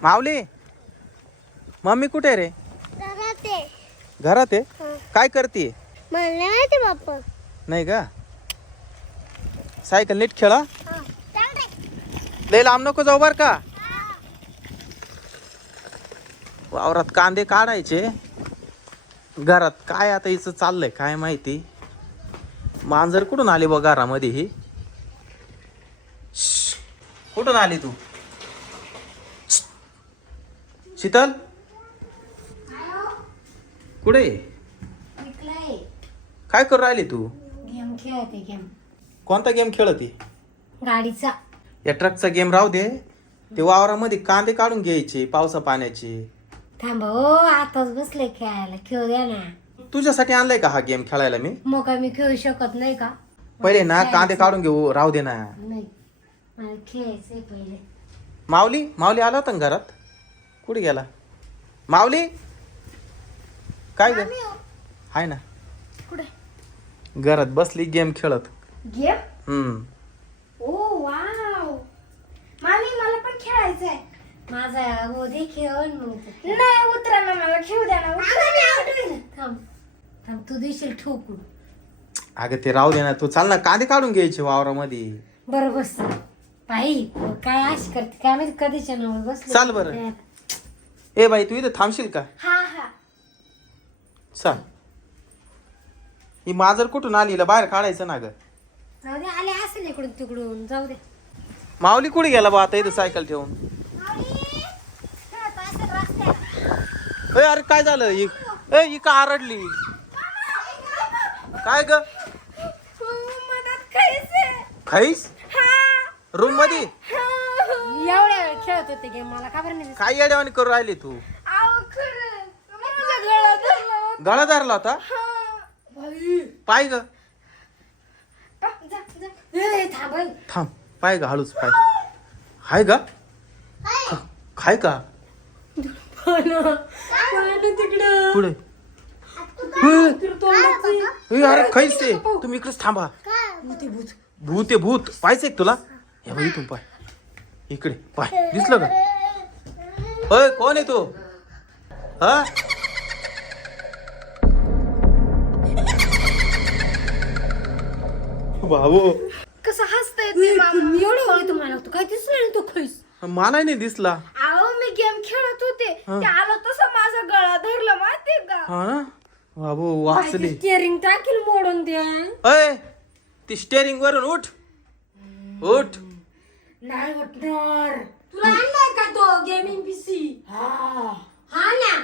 माऊली, mummy कुठे आहे रे? घरात आहे. घरात आहे. हं. काय करते? मला नाही माहिती बाप्पा. नाही का? सायकल नीट खेळा. हं. चाल रे. लय लांब नको जाऊ बर का. वावरात कांदे काढायचे. घरात काय आता हिचं चाललंय काय माहिती. मांजर कुठून आली बघ घरामध्ये ही. श्श्श. कुठून आली तू? श्श्श. शीतल कुठे? काय करू राहिली तू? गेम खेळते. गेम कोणता गेम खेळती? गाडीचा. या ट्रकचा गेम राहू दे. ते वावरामध्ये कांदे काढून घ्यायचे पावसा पाण्याचे. थांब हो, आताच बसले खेळायला. खेळू द्या ना. तुझ्यासाठी आणलाय का हा गेम खेळायला मी? मग काय मी खेळू शकत नाही का? पहिले ना कांदे काढून घेऊ, राहू दे ना. नाही, मला खेळायचंय पहिले. माऊली, माऊली आला होता ना घरात? कुठे गेला माऊली? काय ग? हाय ना कुठे? घरात बसली गेम खेळत. गेम? ओ वाव, मामी मला पण खेळायचंय. माझा हो दे खेळून. मग नाही उतरा ना, मला खेळू द्या ना. थांब थांब, तू देशील ठोकून. अगं ते राहू दे ना, तू चाल ना, कांदे काढून घ्यायचे वावरामध्ये. बरं बस. बाई काय अशी करते काय माहिती, कधीच्या नाव बसले. चाल बरं. ए बाई, तू इथं थांबशील का? हा हा. चाल. ही मांजर कुठून आली? हिला बाहेर काढायचं ना ग. जाऊ दे, आले असेल इकडून तिकडून. जाऊ दे. माऊली कुठे गेला बा आता इथं सायकल ठेवून? ए अरे काय झालं? ही का आरडली? काय ग? खाईस रूम मध्ये? एवढ्या वेळ खेळत होते गेम, मला का बरं नाही? काय येड्यावानी करू राहिली तू? गळा धरला होता? पाय ग. थांब, पाय ग, हळूच पाय. हाय का? खाय का? पुढे. अरे खाईस ते. तुम्ही इकडेच थांबा. भूत आहे भूत. पाहायचंय का तुला? हे बघ इथून पाय. इकडे पाय. दिसलं का? होय, कोण आहे तू? हा? बाबू कसं हसतंय ते एवढं होय तुम्हाला. तू काय दिसलं नाही? तू खैस मला नाही दिसला. अहो मी गेम खेळत होते. ते आलं तसं माझा गळा धरला माहितीये का? हा ना बाबू, वाचली. स्टिअरिंग टाकील मोडून द्या. अय, ती स्टेरिंग वरून उठ. उठ. नाही वाटणार. तुला आणलाय का तो गेमिंग पीसी? हा ना.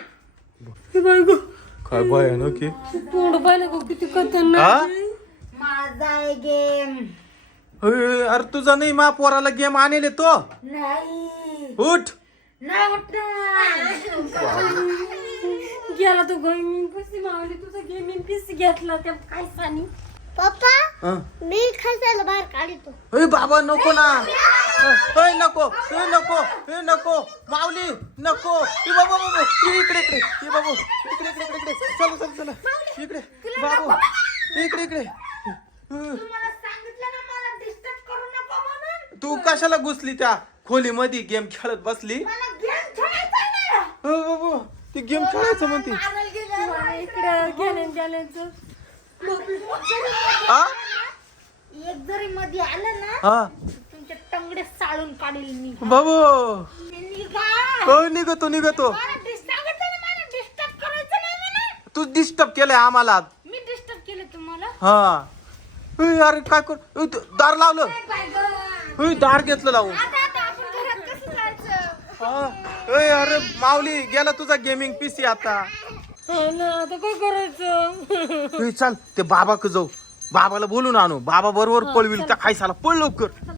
काय भयानक आहे. तोंड पाहिलं का किती खतरनाक हा? आहे? माझा आहे गेम. अरे तुझा नाही, मा पोराला गेम आणले तो. नाही उठ. नाही वाटणार. गेला तो गेमिंग पीसी. मावली तुझा गेमिंग पीसी घेतला त्या काय सानी. पप्पा हं. मी खायला बाहेर काढतो. अय बाबा नको ना. अय नको. नको. नको माऊली नको. बाबा बाबा इकडे इकडे. बाबू इकडे इकडे इकडे. चला चला चला इकडे. बाबू इकडे इकडे. मला सांगितलं ना मला डिस्टर्ब करू नको म्हणून. तू कशाला घुसली त्या खोलीमध्ये गेम खेळत बसली? मला गेम खेळायचा ना. बाबू ती गेम खेळायचं म्हणते. इकडे गेल्याचं हा एक जरी मध्ये आलं ना हा तुमचे टंगडे साळून काढील मी. बाबू निघा. निघतो निघतो. मला डिस्टर्ब करायचं नाही ना. तू डिस्टर्ब केलंय आम्हाला. मी डिस्टर्ब केलं तुम्हाला. हा. अरे काय कर. दार लावलं. दार घेतलं लावून. आता आपण घरात कसं जायचं? हा. अरे माऊली गेला तुझा गेमिंग पीसी आता. आता काय करायचं? चाल ते बाबा जाऊ. बाबाला बोलून आणू. बाबा बरोबर पळविल त्या खायसाला. पळ लवकर.